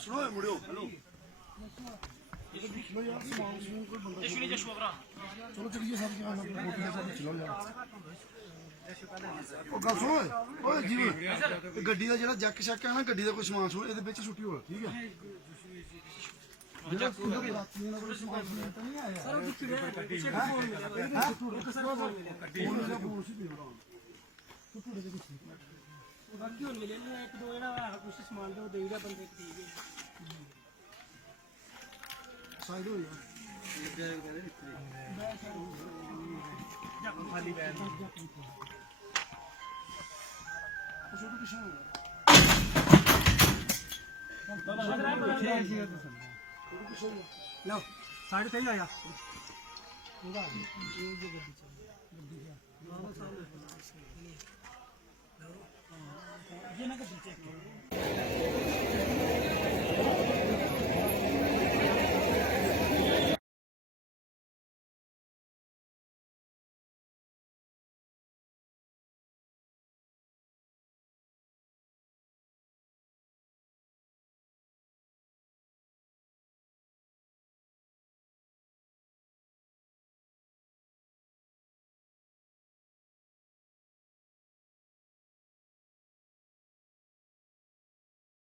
ਸੁਣੋ ਮੁੜਿਓ ਹੈਲੋ ਚਲੋ ਚਲੀਏ ਸਭ ਚਲੋ ਯਾਰ ਉਹ ਗੱਲ ਸੁਣੋ ਓਏ ਜੀਵ ਗੱਡੀ ਦਾ ਜਿਹੜਾ ਜੱਕ ਸ਼ੱਕ ਹੈ ਨਾ ਗੱਡੀ ਦਾ ਕੋਈ ਸਮਾਨ ਸੁਣੋ ਇਹਦੇ ਵਿੱਚ ਛੁੱਟੀ ਹੋ ਠੀਕ ਹੈ ਜਿਹੜਾ ਰਾਤੀ ਉਹਨਾਂ ਕੋਲ ਸਮਾਨ ਤਾਂ ਨਹੀਂ ਆਇਆ ਸਰ ਉਹ ਦਿੱਤੀ ਹੈ ਬਾਕੀ ਹੁਣ ਮਿਲੇ ਨੇ ਇੱਕ ਦੋ ਜਿਹੜਾ ਕੁਝ ਸਮਾਨ ਦੇ ਉਹ ਦੇਈਦਾ ਬੰਦੇ ਠੀਕ ਹੈ ਸਾਈਡ ਹੋ ਜਾ ਕਹਿੰਦੇ ਨਿਕਲੇ ਜਾਂ ਖਾਲੀ ਬੈਠ ਛੋਟੂ ਪਿਛਾ ਲਓ ਸਾਈਡ ਤੇ ਹੀ ਆਇਆ ਉਹਦਾ ਇਹ ਗੱਡੀ ये ना कर